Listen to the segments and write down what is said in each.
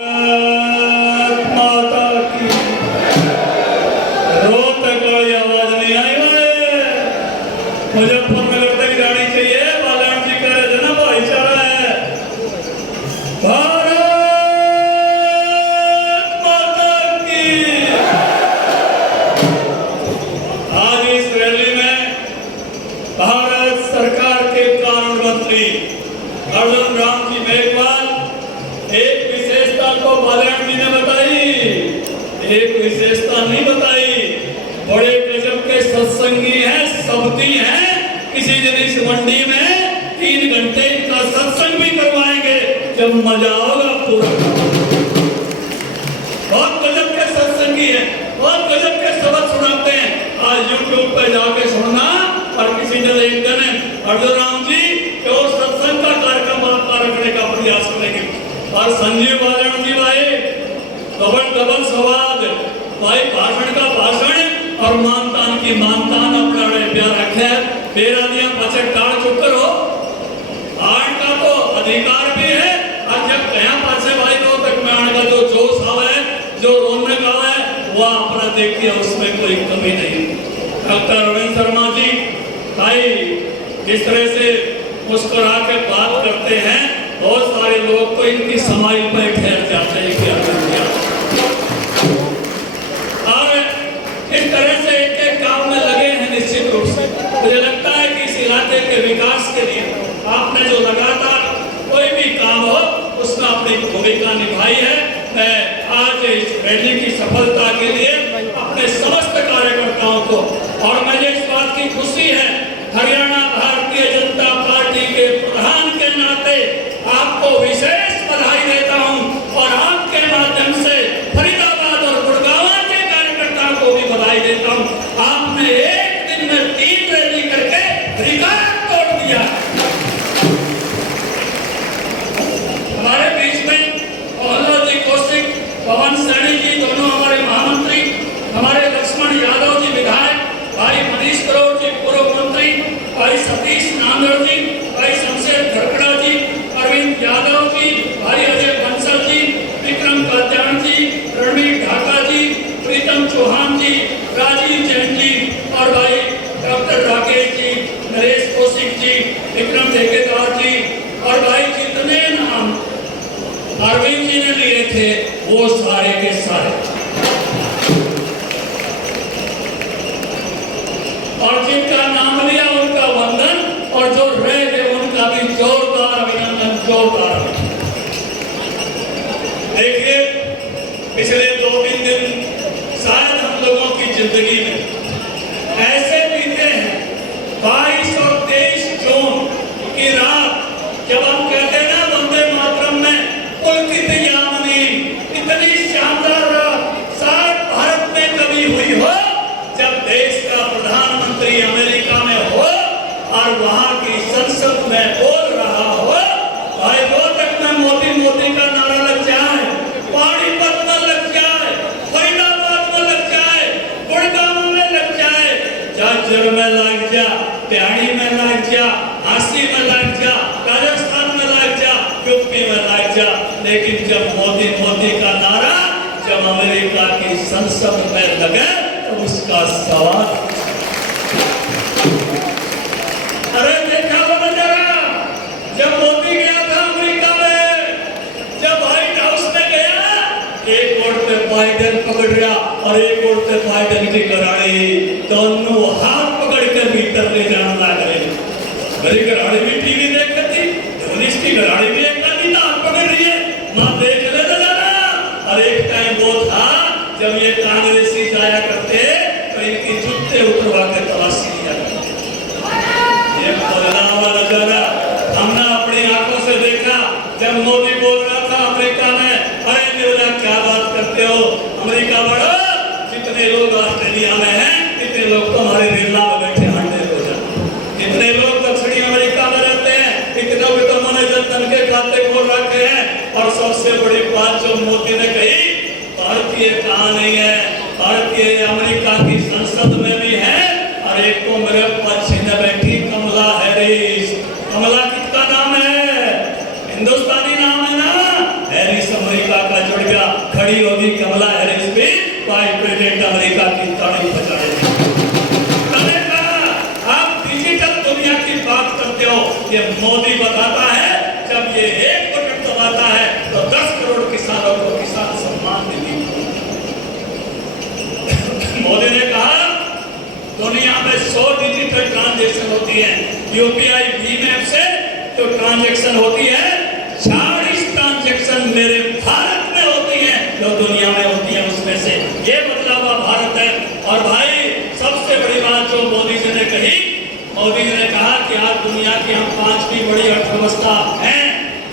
माता की रोते कोई आवाज नहीं आई। मुजफ्फरनगर तक जानी चाहिए। बालन जी का जना भाईचारा है। भारत माता की। आज इस रैली में भारत सरकार के कानून मंत्री अर्जुन राम जी मेघवाल एक विशेषता को बालन जी ने बताई, एक विशेषता नहीं बताई। बड़े गजब के सत्संगी हैं, सबती हैं। किसी दिन इस मंडी में 3 घंटे का सत्संग भी करवाएंगे जब मजा होगा पूरा। बहुत गजब के सत्संगी हैं, बहुत गजब के सबक सुनाते हैं। आज यूट्यूब पे जाके सुनना। और किसी ने एक दिन अर्जुन राम जी जो सत्संग का कार्यक्रम आपका रखने का प्रयास करेंगे। और संजीव बालन जी भाई डबल स्वाद भाई, भाषण का भाषण और मानतान की मानतान अपना प्यार रखे। बेरा दिया पचक टाड़ चुप करो। आण का तो अधिकार भी है। और जब कया पासे भाई तो तक में आने का जो जोश आवे, जो रौनक आवे, वह अपना देखिए, उसमें कोई कमी नहीं। डॉक्टर रविंद्र शर्मा जी भाई जिस तरह से मुस्कुरा के बात करते हैं, बहुत सारे लोग तो इनकी समाइल पर ठहर जाते हैं। क्या और इस तरह से एक काम में लगे हैं। निश्चित रूप से मुझे लगता है कि इस इलाके के विकास के लिए आपने जो लगातार कोई भी काम हो उसमें अपनी भूमिका निभाई है। मैं आज इस रैली की सफलता के लिए अपने समस्त कार्यकर्ताओं को, और मुझे इस बात की खुशी है हरियाणा भारतीय जनता पार्टी के प्रधान के नाते आपको विशेष बधाई देता हूं। और आपके माध्यम से फरीदाबाद और गुड़गांव के कार्यकर्ताओं को भी बधाई देता हूं। आपने एक दिन में 3 रैली करके रिकॉर्ड तोड़ दिया। हमारे बीच में मोहल्ला जी कौशिक, पवन सैनी जी दोनों हमारे महामंत्री, हमारे लक्ष्मण यादव जी विधायक, भाई मनीष करोड़ जी पूर्व मंत्री, भाई सतीश नांदड़ जी, भाई शमशेर खड़गड़ा जी, अरविंद यादव जी, भाई अजय बंसल जी, विक्रम कात्यान जी, रणवीर ढाका जी, प्रीतम चौहान जी, राजीव जैन जी, और भाई डॉक्टर राकेश जी, नरेश कौशिक जी, विक्रम ठेकेदार जी, और भाई जितने नाम अरविंद जी ने लिए थे वो सारे के सारे, और जिनका नाम लिया उनका वंदन, और जो रह गए उनका भी जोरदार अभिनंदन, जोरदार। देखिए पिछले 2-3 दिन शायद हम लोगों की जिंदगी में ऐसे बीते हैं। 22 और 23 जून की रात जब हम कहते हैं ना वंदे मातरम में पुलकित यामिनी, इतनी शानदार रात शायद भारत में कभी हुई हो, जब देश का प्रधानमंत्री अमेरिका में हो और वहां की संसद में बोल रहा हो। भाई रोहतक में मोदी मोदी का नारा लग जाए, पानीपत में लग जाए, फरीदाबाद में लग जाए, गुड़गांव में लग जाए, झाज्जर में लग जा, प्याड़ी में लग जा, झांसी में लग जा, राजस्थान में लग जा, यूपी में लग जा, लेकिन जब मोदी मोदी का नारा जब अमेरिका की संसद में लगे तो उसका सवाल। अरे देखा वो नजारा जब मोदी गया था अमेरिका में, जब व्हाइट हाउस में गया, एक ओर पे बाइडेन पकड़ रहा और एक ओर पे बाइडेन की घराड़ी, दोनों हाथ पकड़ के भीतर ले जाने लग रहे। मेरी घराड़ी भी टीवी देख रही थी, धोनीश की घराड़ी भी एक आदमी हाथ पकड़ रही है, मां देख ले नजारा। और एक टाइम वो था जब ये कांग्रेसी जाया करते तो इनकी जूते उतरवा के तलाशी लिया करते। हमने अपनी आंखों से देखा जब मोदी बोल रहा था अमेरिका में, अरे निर्मला क्या बात करते हो, अमेरिका बड़ा, जितने लोग ऑस्ट्रेलिया में हैं कितने लोग तो हमारे बिरला में बैठे अंडे हो जाते, कितने लोग दक्षिणी अमेरिका में रहते हैं, कितने भी तो उन्होंने जनधन के खाते खोल रखे हैं। और सबसे बड़ी बात जो मोदी ने कही, भारतीय कहाँ नहीं है, भारतीय अमेरिका की संसद में भी है। और एक को मेरे पक्ष में बैठी कमला हैरिस, कमला किसका नाम है, हिंदुस्तानी नाम है ना, हैरिस अमेरिका का जो खड़ी होगी कमला हैरिस भी वाइस प्रेसिडेंट अमेरिका की ताड़ी बजाएगी। मैंने कहा आप डिजिटल दुनिया की बात करते हो, ये मोदी बताता है जब ये एक बटन दबाता है तो 10 करोड़ किसानों को किसान सम्मान निधि। मोदी ने कहा दुनिया में 100 डिजिटल ट्रांजैक्शन होती है, यूपीआई भीम ऐप से जो ट्रांजैक्शन होती है 40 ट्रांजैक्शन मेरे भारत में होती है जो दुनिया में होती है उसमें से। ये बदला हुआ भारत है। और भाई सबसे बड़ी बात जो मोदी जी ने कही, मोदी जी ने कहा कि आज दुनिया की हम 5वीं बड़ी अर्थव्यवस्था हैं,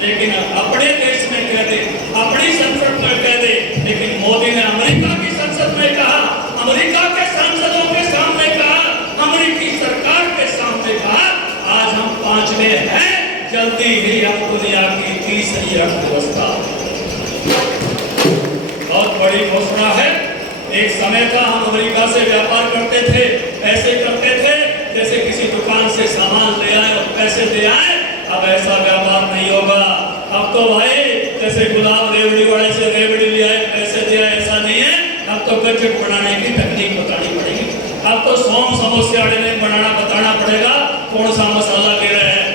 लेकिन अपने देश में कह दे, अपनी संसद में कह दे, लेकिन मोदी ने अमेरिका की संसद में कहा, अमेरिका के सांसदों के सामने कहा, अमेरिकी सरकार के सामने कहा आज हम 5वें हैं, जल्दी ही हम दुनिया की 30वीं अर्थव्यवस्था। बहुत बड़ी घोषणा है। एक समय था हम अमेरिका से व्यापार करते थे, ऐसे करते थे जैसे किसी दुकान से सामान ले आए और पैसे दे आए। अब ऐसा व्यापार नहीं होगा। अब तो भाई जैसे गुलाब रेवड़ी वाले से रेवड़ी ले आए पैसे दे आए, ऐसा नहीं है। अब तो गजट बनाने की तकनीक बतानी पड़ेगी। अब तो सौंफ समोसे आड़े में बताना पड़ेगा कौन सा मसाला दे रहे हैं।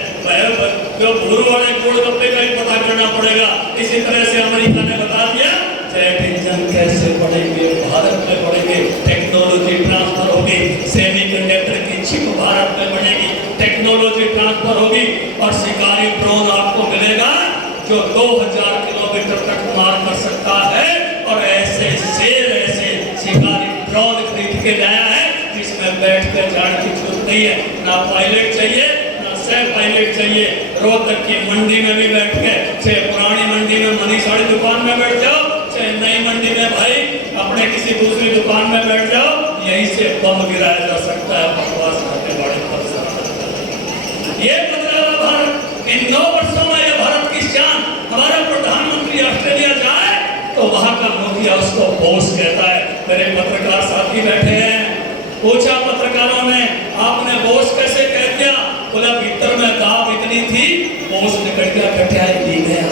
जो भूर वाले गोलगप्पे का ही पता करना पड़ेगा। इसी तरह से अमेरिका ने बता दिया जेट इंजन कैसे बढ़ेंगे, भारत में बढ़ेंगे, टेक्नोलॉजी ट्रांसफर होगी, सेमीकंडक्टर की चिप भारत में बनेगी, टेक्नोलॉजी ट्रांसफर होगी और शिकारी ड्रोन आपको मिलेगा जो 2000 किलोमीटर तक मार कर सकता है। और ऐसे शेर ऐसे शिकारी ड्रोन खरीद के लाया है जिसमें बैठ कर जाने की जरूरत नहीं है, ना पायलट चाहिए ना सह पायलट चाहिए। रोहतक की मंडी में भी बैठ के, चाहे पुरानी मंडी में मनीषाड़ी दुकान में बैठ जाओ, चाहे नई मंडी में भाई अपने किसी दूसरी दुकान में बैठ जाओ, यहीं से बम गिराया जा सकता है। बकवास करने वाले ये बदलाव भारत इन 9 वर्षों में, ये भारत की शान। हमारा प्रधानमंत्री ऑस्ट्रेलिया जाए तो वहां का मुखिया उसको बॉस कहता है। मेरे पत्रकार साथी बैठे हैं, पूछा पत्रकारों ने आपने बॉस कैसे कह दिया? बोला भीतर में दाब इतनी थी बॉस निकल गया, कटियाई दी गया।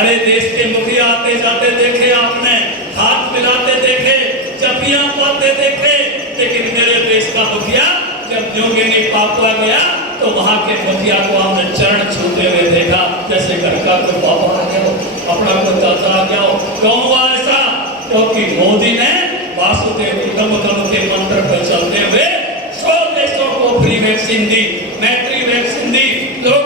अरे देश के मुखिया आते जाते देखे आपने, हाथ मिलाते देखे, जपियां पाते देखे, लेकिन मेरे देश का मुखिया जब न्यू गिनी पापुआ गया तो वहां के मुखिया को हमने चरण छूते हुए देखा जैसे घर का कोई पापा आ गया हो, अपना कोई चाचा आ गया हो। क्यों हुआ ऐसा? क्योंकि मोदी ने वासुदेव कुटुंबकम के मंत्र पर चलते हुए 100 देशों को फ्री वैक्सीन दी, मैत्री वैक्सीन दी। लोग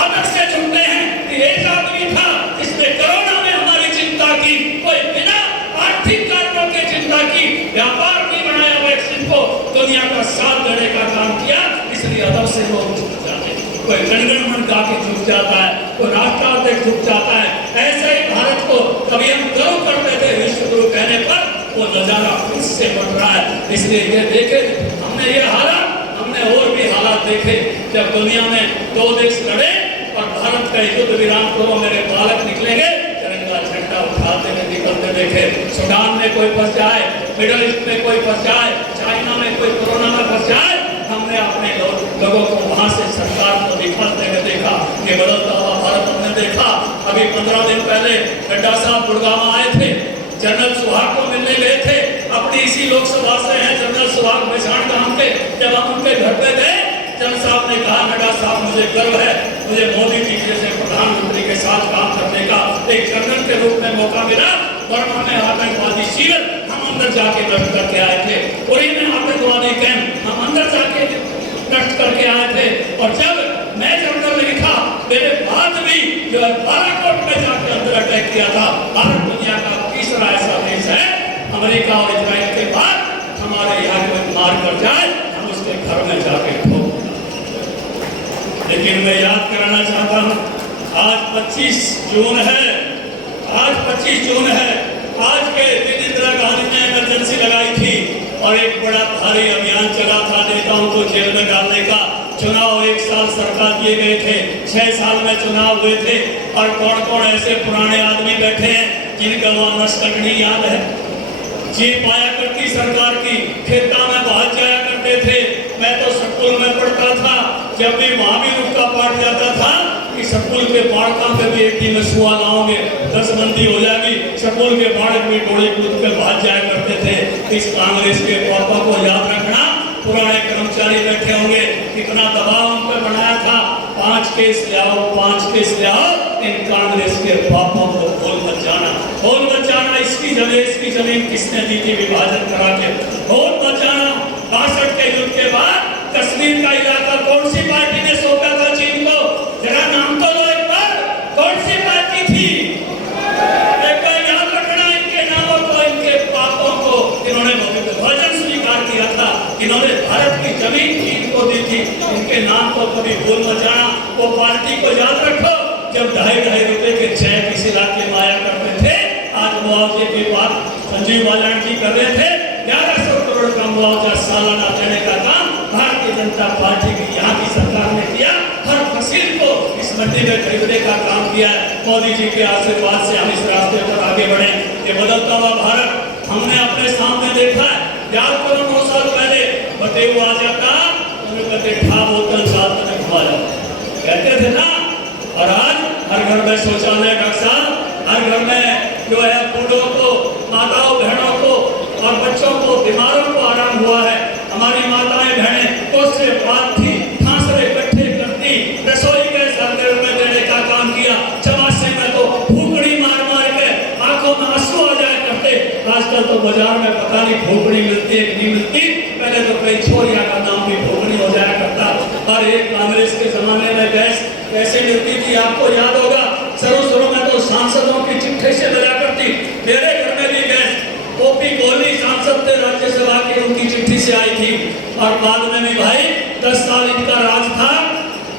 आदत से चुनते हैं कि एक आदमी था जिसने कोरोना में हमारी चिंता की, कोई बिना आर्थिक कारणों की चिंता की, व्यापार भी बनाया वैक्सीन को, दुनिया का साथ देने का काम किया। इसलिए अदब से लोग झुक जाते हैं, कोई गणगण गा के झुक जाता है, कोई राष्ट्राध्यक्ष झुक जाता है। ऐसे ही भारत को कभी हम गर्व करते थे विश्व गुरु कहने पर, वो नजारा फिर से बन रहा है। इसलिए ये देखे हमने ये हालात, हमने और भी हालात देखे जब दुनिया में 2 देश लड़े और भारत का युद्ध विराम करो मेरे बालक निकलेंगे, तिरंगा झंडा उठाते हुए निकलते देखे। सूडान में कोई फंस जाए, मिडल ईस्ट में कोई फंस जाए, चाइना में कोई कोरोना में फंस जाए, हमने अपने लोगों को वहां से सरकार को निकलते हुए देखा। ये बदलता हुआ भारत हमने देखा। अभी 15 दिन पहले नड्डा साहब गुड़गांव आए थे, जनरल सुहाग को मिलने गए थे। अपनी इसी लोकसभा से हैं जनरल सुहाग बेचान गांव के। जब हम उनके घर पे गए, जनरल साहब ने कहा नड्डा साहब मुझे गर्व है, मुझे मोदी जी जैसे प्रधानमंत्री के साथ काम करने का एक जनरल के रूप में मौका मिला। बर्मा में आतंकवादी शिविर हम अंदर जाके नष्ट करके आए थे, उरी में आतंकवादी कैंप हम अंदर जाके नष्ट करके आए थे। और जब मैं जनरल ने लिखा मेरे बाद भी जो है बालाकोट में जाके अंदर अटैक किया था। भारत दुनिया का तीसरा ऐसा देश है, अमेरिका और इजराइल के बाद हमारे यहाँ कोई मार कर जाए हम उसके घर में जाके ठोक। लेकिन मैं याद कराना चाहता हूँ आज 25 जून है, आज 25 जून है। आज के दिन इंदिरा गांधी ने इमरजेंसी लगाई थी और एक बड़ा भारी अभियान चला था नेताओं को जेल में डालने का। चुनाव 1 साल सरकार दिए गए थे, 6 साल में चुनाव हुए थे। और कौन कौन ऐसे पुराने आदमी बैठे हैं जिनका वहां नसकटनी याद है? जीप आया करती सरकार की, खेता में बाहर जाया करते थे। मैं तो स्कूल में पढ़ता था, जब भी वहां भी रुक्का पाट जाता था कि स्कूल के बाड़का पे भी एक टीम में सुआ लाओगे, 10 बंदी हो जाएगी। स्कूल के बाड़क भी टोली कूद के भाग जाया करते थे। इस कांग्रेस के पापा को याद रखना, पुराने कर्मचारी बैठे होंगे, कितना दबाव उन पर बनाया था, 5 केस ले आओ, 5 केस ले आओ। इन कांग्रेस के पापों को भूल मत जाना, भूल मत जाना। इसकी जमीन किसने दी थी विभाजन करा के, भूल मत जाना। 62 के युद्ध के बाद कश्मीर का इलाका कौन सी पार्टी ने सौंपा था चीन को? जरा नाम तो लो एक बार, कौन सी पार्टी थी? एक बार याद रखना इनके नामों को, इनके पापों को। इन्होंने विभाजन स्वीकार किया था, इन्होंने भारत की जमीन चीन को दी थी। इनके नाम को कभी भूल मत जाना। वो पार्टी को याद रखो जब 2.5 रुपए के चेक इस इलाके में आया करते थे। आज मुआवजे की बात संजीव बालन जी कर रहे थे। 1100 करोड़ का मुआवजा सालाना देने का काम भारतीय जनता पार्टी की यहाँ की सरकार ने किया। हर फसील को इस मंडी में खरीदने का काम किया है। मोदी जी के आशीर्वाद से हम इस रास्ते पर आगे बढ़े। ये बदलता हुआ भारत हमने अपने सामने देखा है। याद करो 9 साल पहले बटेऊ आ जाता, उन्हें कहते ठा बोतल साथ में घुमा जाओ, कहते थे ना। और आज हर घर में शौचालय, डॉक्टर साहब, हर घर में जो है बूढ़ों को, माताओं बहनों को और बच्चों को, बीमारों को आराम हुआ है। हमारी माताएं बहनें कोसे बात थी, ठांसरे इकट्ठे करती, रसोई गैस हर घर में देने का काम किया। चमासे में तो भूखड़ी मार मार के आंखों में आंसू आ जाया करते। आजकल तो बाजार में पता नहीं भूखड़ी मिलती है कि नहीं मिलती। पहले तो कई छोरिया का नाम भी भूखड़ी हो जाया करता। और एक कांग्रेस के जमाने में गैस कैसे मिलती थी आपको याद होगा। शुरू में तो सांसदों की चिट्ठी से मिला करती। मेरे घर में भी गैस ओपी कोहली सांसद थे राज्यसभा की, उनकी चिट्ठी से आई थी। और बाद में भी भाई 10 साल इनका राज था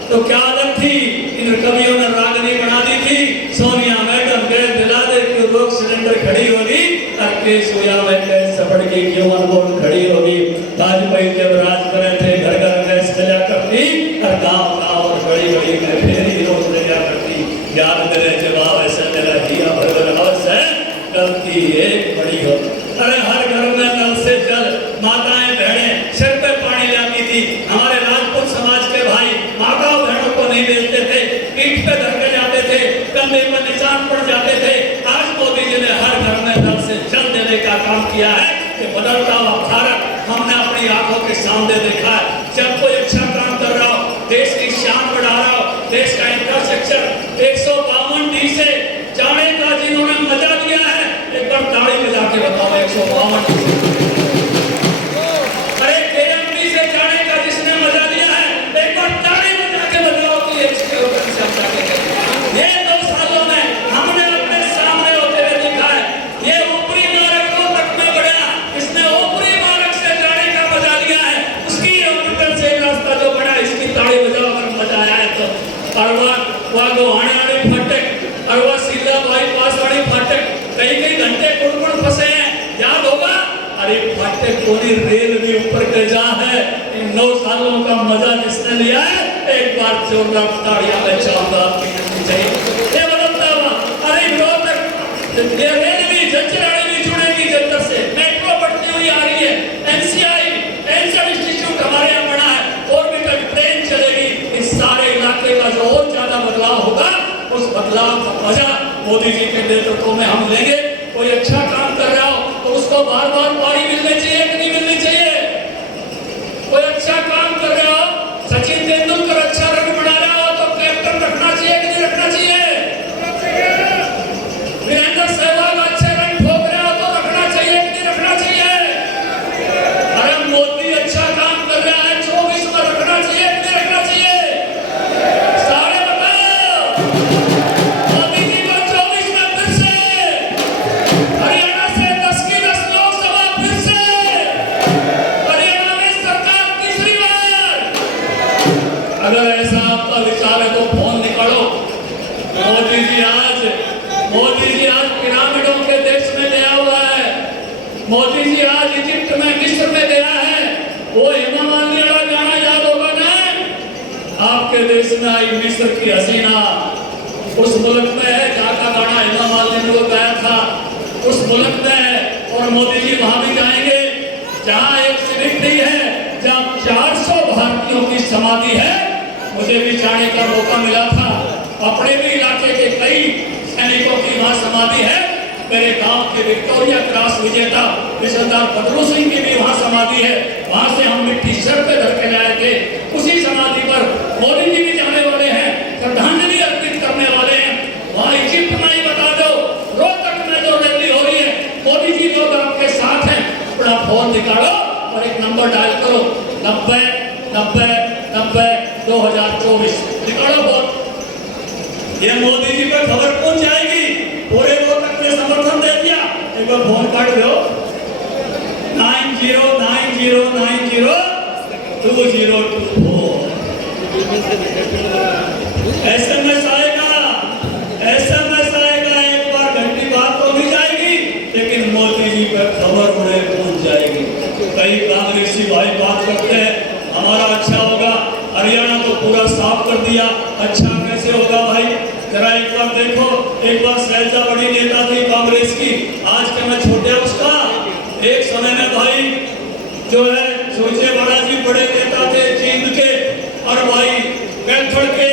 तो क्या आदत थी, इन कवियों ने रागनी बना दी थी। सोनिया मैडम गैस दिला दे क्यों रोक सिलेंडर खड़ी होगी, अरे सोया में गैस सपड़ के क्यों अनमोल खड़ी होगी। वाजपेयी जब राज करे थे घर घर गैस मिला करती, और गाँव गाँव और बड़ी बड़ी फेरी रोज ले जा करती। याद करे जवाब ऐसा मेरा हिया भरभर हवस है, गलती एक बड़ी हो। अरे हर घर में नल से जल, माताएं बहनें सिर पे पानी ले आती थी। हमारे राजपूत समाज के भाई माताओं बहनों को नहीं मिलते थे, पीठ पे धर के जाते थे, कंधे पर निशान पड़ जाते थे। आज मोदी जी ने हर घर में नल से जल देने का काम किया है। कि बदलता हुआ भारत हमने अपनी आंखों के सामने देखा है। जब कोई अच्छा काम कर रहा हो, देश की शान बढ़ा रहा हो, देश का इंफ्रास्ट्रक्चर 152D से जाने का जिन्होंने मजा लिया है, एक बार ताली बजा के बताओ 152D। अरे KMT से जाने का जिसने मजा लिया है, एक बार ताली बजा के बताओ कि ये 2 सालों में हमने अपने सामने होते हुए देखा है। ये ऊपरी मार्गों तक में बढ़ा, इसने ऊपरी मार्ग से जाने का मजा लिया है। उसकी ऑर्बिटल से रास्ता जो बढ़ा, इसकी ताली बजाओ अगर मजा आया है तो। और वो आने वाली फाटक और वो सीधा बाईपास वाली फाटक कई घंटे कुड़ फंसे हैं, याद होगा। अरे फाटक पूरी रेल भी ऊपर के जा है। इन 9 सालों का मजा जिसने लिया है, एक बार जोरदार तालियां बजाऊंगा आपकी चाहिए। ये बदलता हुआ अरे रोहतक ये रेल भी झंझराड़ी भी जुड़ेगी जंतर से, मेट्रो बढ़ती हुई आ रही है। NCI एंसर इंस्टीट्यूट हमारे यहाँ बना है, ऑर्बिटल ट्रेन चलेगी। इस सारे इलाके का जो और ज्यादा बदलाव होगा, उस बदलाव का मजा मोदी जी के नेतृत्व में हम लेंगे। कोई अच्छा काम कर रहा हो तो उसको बार बार पारी मिलनी चाहिए कि नहीं मिलनी चाहिए। कोई अच्छा काम कर रहा हो, सचिन तेंदुलकर अच्छा रन बना रहा हो तो कैप्टन रखना चाहिए कि नहीं रखना चाहिए। वीरेंद्र सहवाग अच्छे रन ठोक रहा हो तो रखना चाहिए कि नहीं रखना चाहिए। अरे मोदी अच्छा काम कर रहा है 24 में रखना चाहिए कि नहीं रखना चाहिए। सारे बताओ मोदी जी को 24 में फिर से, हरियाणा से 10 की 10 लोकसभा फिर से, हरियाणा में सरकार तीसरी बार। अगर ऐसा आपका विचार है तो फोन निकालो। मोदी जी आज पिरामिडों के देश में गया हुआ है। मोदी जी आज इजिप्ट में, मिस्र में गया है। वो हेमा मालिनी वाला गाना याद होगा ना, आपके देश में आई मिस्र की हसीना। उस मुल्क में है जहाँ का गाना हेमा मालिनी ने गाया था, उस मुल्क में है। और मोदी जी वहां भी जाएंगे जहाँ एक सिमिट्री है, जहाँ 400 भारतीयों की समाधि है। मुझे भी जाने का मौका मिला था अपने भी इलाके के कई सैनिकों की वहाँ समाधि है। मेरे गांव के विक्टोरिया क्रॉस विजेता सरदार बदरू सिंह की भी वहाँ समाधि है। वहाँ से हम मिट्टी सर पे धर के लाए थे। उसी समाधि पर मोदी जी भी जाने वाले हैं, श्रद्धांजलि अर्पित करने वाले हैं। वहाँ इजिप्ट में ही बता दो, रोहतक में जो रैली हो रही है, मोदी जी लोग आपके साथ हैं। अपना फोन निकालो और एक नंबर डायल करो, 90 90 90 2024 निकालो फोन। ये मोदी जी पे खबर पहुंच जाएगी। पूरे रोहतक ने समर्थन दे दिया। एक बार फोन काट दो, 9090902024 SMS आएगा, SMS आएगा। एक बार घंटी बात तो नहीं जाएगी, लेकिन मोदी जी पे खबर उन्हें पहुंच जाएगी। कई कांग्रेसी भाई बात करते हैं हमारा अच्छा होगा, हरियाणा तो पूरा साफ कर दिया, अच्छा कैसे होगा भाई? जरा एक बार देखो, एक बार शैलजा बड़ी नेता थी कांग्रेस की, आज के मैं छोटे उसका। एक समय में भाई जो है सोचे बड़ा जी बड़े नेता थे जींद के, और भाई कैथल के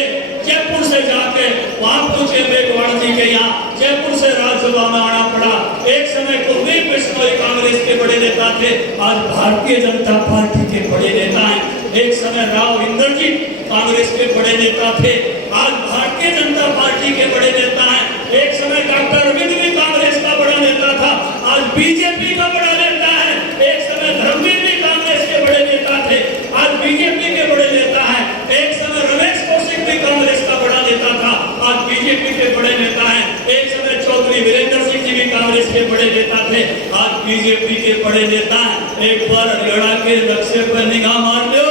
जयपुर से जाके वहां पहुंचे मेघवाल जी के यहाँ, जयपुर से राज्यसभा में आना पड़ा। एक समय कुलदीप बिश्नोई कांग्रेस के बड़े नेता थे, आज भारतीय जनता पार्टी के बड़े नेता हैं। एक समय राव इंद्रजीत कांग्रेस के बड़े नेता थे, आज भारतीय जनता पार्टी के बड़े नेता हैं। एक समय डॉक्टर अरविंद भी कांग्रेस का बड़ा नेता था, आज बीजेपी का बड़ा नेता है। एक समय धर्मवीर भी कांग्रेस के बड़े नेता थे, आज बीजेपी के बड़े नेता हैं। एक समय रमेश कौशिक भी कांग्रेस का बड़ा नेता था, आज बीजेपी के बड़े नेता हैं। एक समय चौधरी वीरेंद्र सिंह जी भी कांग्रेस के बड़े नेता थे, आज बीजेपी के बड़े नेता हैं। एक बार हरियाणा के नक्शे पर निगाह मार लो,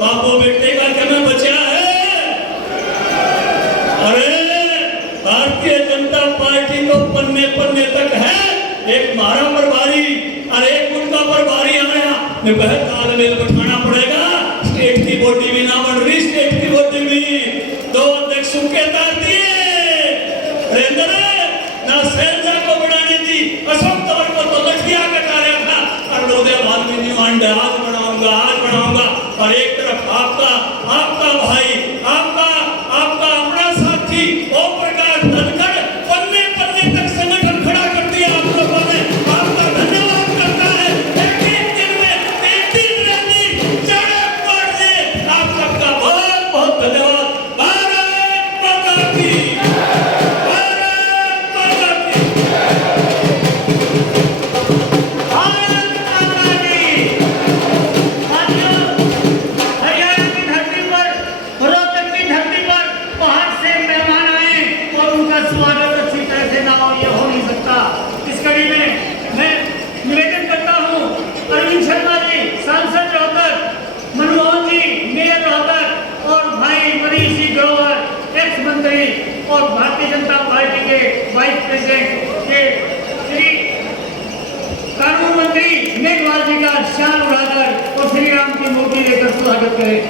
बापू बेटे का क्या में बचा है? अरे भारतीय जनता पार्टी को पन्ने पन्ने तक है। एक मारा प्रभारी और एक उनका प्रभारी आया, मैं बहुत तालमेल बैठाना पड़ेगा। स्टेट की बॉडी भी ना बन रही, स्टेट की बॉडी भी दो अध्यक्ष के तार दिए, ना शैलजा को बढ़ाने दी, अशोक तंवर को तो लठिया कटा रहा था, और लोग वाल्मीकि मांडे आज बढ़ाऊंगा, आज बढ़ाऊंगा। और एक तरफ आपका भाई, आपका अपना साथी ओम प्रकाश धनखड़, पन्ने पन्ने तक संगठन खड़ा कर दिया आप लोगों ने, आपका धन्यवाद करता है। एक दिन में 3 रैली चढ़क मार दे, आप सबका बहुत बहुत धन्यवाद। भारत माता की, भारत माता की, भारत माता की। हरियाणा की धरती पर, रोहतक की धरती पर बाहर से मेहमान आए और उनका स्वागत अच्छी तरह से ना हो, ये हो नहीं सकता। इस कड़ी में मैं निवेदन करता हूँ, अरविंद शर्मा जी सांसद रोहतक, मनमोहन जी मेयर रोहतक, और भाई मनीष जी ग्रोवर एक्स मंत्री और भारतीय जनता पार्टी के वाइस प्रेसिडेंट के श्री कानून मंत्री मेघवाल जी का शान उड़ाकर और श्री राम की मूर्ति लेकर स्वागत करें।